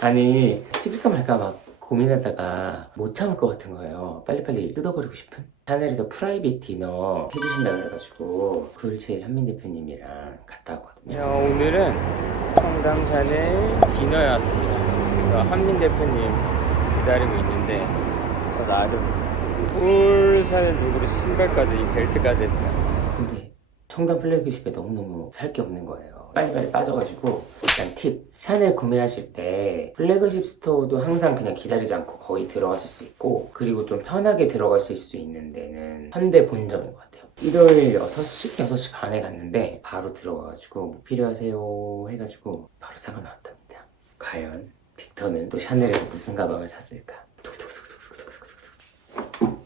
아니 찍을까 말까 막 고민하다가 못 참을 것 같은 거예요. 빨리빨리 뜯어버리고 싶은. 샤넬에서 프라이빗 디너 해주신다 그래가지고 굴체일 한민 대표님이랑 갔다 왔거든요. 오늘은 청담 샤넬 디너에 왔습니다. 그래서 한민 대표님 기다리고 있는데 저 나름 꿀 샤넬 룩으로 신발까지 이 벨트까지 했어요. 근데 청담 플래그십에 너무너무 살 게 없는 거예요. 빨리빨리 빠져가지고 일단 팁 샤넬 구매하실 때 플래그십 스토어도 항상 그냥 기다리지 않고 거의 들어가실 수 있고 그리고 좀 편하게 들어가실 수 있는 데는 현대 본점인 것 같아요. 일요일 6시, 6시 반에 갔는데 바로 들어가가지고 뭐 필요하세요 해가지고 바로 사가 나왔답니다. 과연 빅터는 또 샤넬에서 무슨 가방을 샀을까? 툭툭툭툭툭툭툭툭.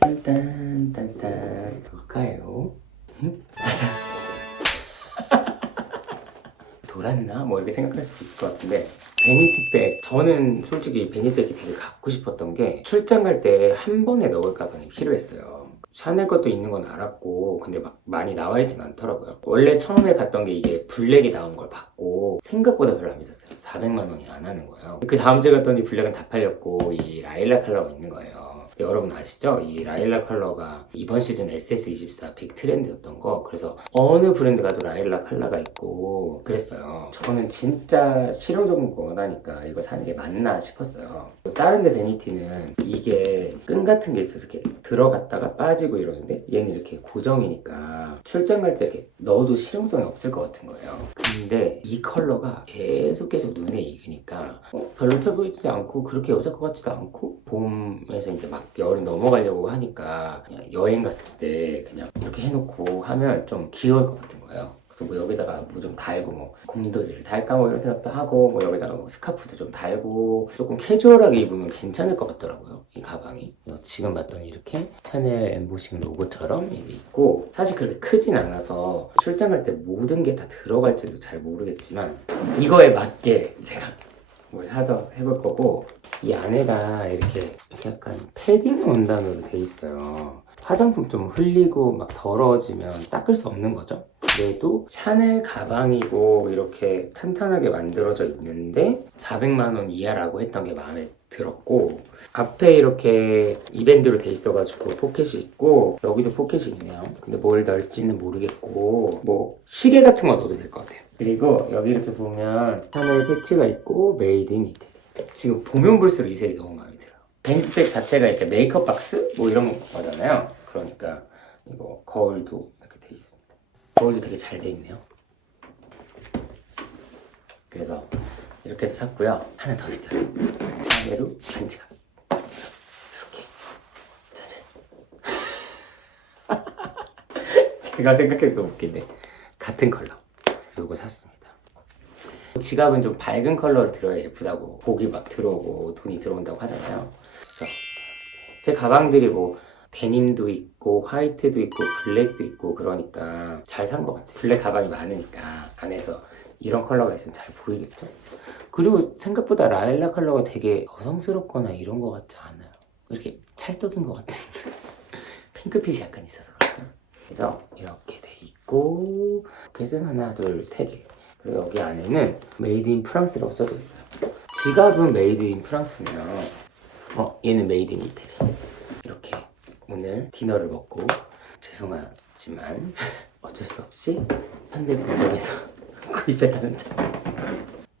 딴딴 딴딴 뭘까요? 돌았나? 뭐 이렇게 생각할 수 있을 것 같은데 베니티백 저는 솔직히 베니티백이 되게 갖고 싶었던 게 출장 갈 때 한 번에 넣을 가방이 필요했어요. 샤넬 것도 있는 건 알았고 근데 막 많이 나와 있진 않더라고요. 원래 처음에 봤던 게 이게 블랙이 나온 걸 봤고 생각보다 별로 안 비쌌어요. 400만 원이 안 하는 거예요. 그 다음 주에 갔더니 블랙은 다 팔렸고 이 라일락 컬러가 있는 거예요 여러분 아시죠? 이 라일락 컬러가 이번 시즌 SS24 빅 트렌드였던 거. 그래서 어느 브랜드 가도 라일락 컬러가 있고 그랬어요. 저는 진짜 실용적인 거 원하니까 이거 사는 게 맞나 싶었어요. 다른 데 베니티는 이게 끈 같은 게 있어서 이렇게 들어갔다가 빠지고 이러는데 얘는 이렇게 고정이니까 출장 갈 때 이렇게 넣어도 실용성이 없을 것 같은 거예요. 근데 이 컬러가 계속 계속 눈에 익으니까 어, 별로 털 보이지도 않고 그렇게 여자 것 같지도 않고 봄에서 이제 막 여름 넘어가려고 하니까 그냥 여행 갔을 때 그냥 이렇게 해놓고 하면 좀 귀여울 것 같은 거예요. 그래서 뭐 여기다가 뭐 좀 달고 뭐 곰돌이를 달까 뭐 이런 생각도 하고 뭐 여기다가 뭐 스카프도 좀 달고 조금 캐주얼하게 입으면 괜찮을 것 같더라고요 이 가방이 지금 봤더니 이렇게 샤넬 엠보싱 로고처럼 이게 있고 사실 그렇게 크진 않아서 출장 갈때 모든 게 다 들어갈지도 잘 모르겠지만 이거에 맞게 제가 뭘 사서 해볼 거고 이 안에가 이렇게 약간 패딩 원단으로 돼 있어요. 화장품 좀 흘리고 막 더러워지면 닦을 수 없는 거죠. 그래도 샤넬 가방이고 이렇게 탄탄하게 만들어져 있는데 400만 원 이하라고 했던 게 마음에 들었고 앞에 이렇게 이밴드로 돼 있어가지고 포켓이 있고 여기도 포켓이 있네요. 근데 뭘 넣을지는 모르겠고 뭐 시계 같은 거 넣어도 될 것 같아요. 그리고 여기 이렇게 보면 샤넬 패치가 있고 메이드 인 이태리. 지금 보면 볼수록 이 색이 너무 마음에 들어요. 밴드백 자체가 이렇게 메이크업 박스 뭐 이런 거잖아요. 그러니까 이거 거울도 이렇게 돼 있습니다. 거울도 되게 잘 돼 있네요. 그래서 이렇게 해서 샀고요. 하나 더 있어요. 샤넬로 반지갑. 이렇게 짜잔. 제가 생각해도 웃긴데 같은 컬러. 이거 샀습니다. 지갑은 좀 밝은 컬러를 들어야 예쁘다고 복이 막 들어오고 돈이 들어온다고 하잖아요. 그래서 제 가방들이 뭐 데님도 있고 화이트도 있고 블랙도 있고 그러니까 잘 산 것 같아요. 블랙 가방이 많으니까 안에서 이런 컬러가 있으면 잘 보이겠죠? 그리고 생각보다 라일락 컬러가 되게 여성스럽거나 이런 것 같지 않아요. 이렇게 찰떡인 것 같은 핑크빛이 약간 있어서 그럴까요? 그래서 이렇게 돼 있고 그래서 하나 둘 세 개. 여기 안에는 메이드 인 프랑스라고 써져 있어요. 지갑은 메이드 인 프랑스면 어 얘는 메이드 인 이태리. 이렇게 오늘 디너를 먹고 죄송하지만 어쩔 수 없이 현대 본점에서 구입했다는 점.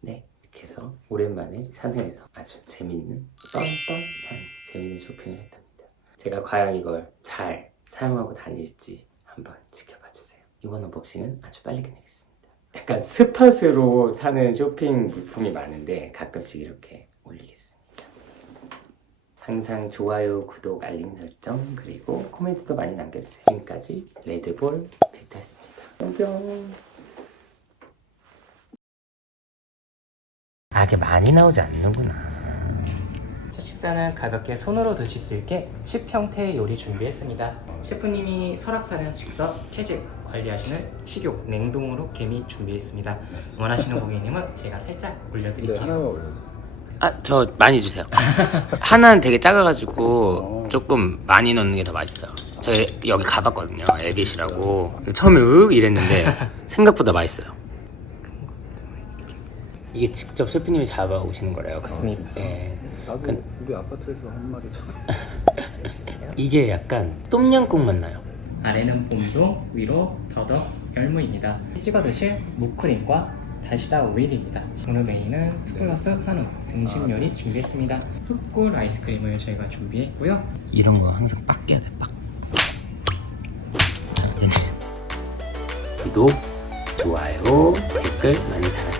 네 이렇게 해서 오랜만에 샤넬에서 아주 재밌는 뻔뻔한 재밌는 쇼핑을 했답니다. 제가 과연 이걸 잘 사용하고 다닐지 한번 지켜봐 주세요. 이번 언박싱은 아주 빨리 끝내겠습니다. 약간 스팟으로 사는 쇼핑 물품이 많은데 가끔씩 이렇게 올리겠습니다. 항상 좋아요, 구독, 알림 설정 그리고 코멘트도 많이 남겨주세요. 지금까지 레드볼 빅타였습니다. 뿅뿅. 아, 이게 많이 나오지 않는구나. 첫 식사는 가볍게 손으로 드실 수 있게 칩 형태의 요리 준비했습니다. 셰프님이 설악산에서 직접 체질 관리하시는 식욕 냉동으로 개미 준비했습니다. 원하시는 고객님은 제가 살짝 올려드릴게요. 아, 저 많이 주세요. 하나는 되게 작아가지고 조금 많이 넣는 게 더 맛있어요. 저 여기 가봤거든요. 에빗이라고. 처음에 으 이랬는데 생각보다 맛있어요. 이게 직접 셰프님이 잡아 오시는 거래요. 맞습니다. 네. 나도 근- 우리 아파트에서 한 마리 잡. 이게 약간 똠양꿍 맛나요. 아래는 봄도 위로 더덕 열무입니다. 찍어 드실 무크림과 다시다 오일입니다. 오늘 메인은 투 플러스 한우 등심 요리 준비했습니다. 흑굴 아이스크림을 저희가 준비했고요. 이런 거 항상 빡 깨야 돼, 빡. 네. 구독, 좋아요, 댓글 많이 달아주세요.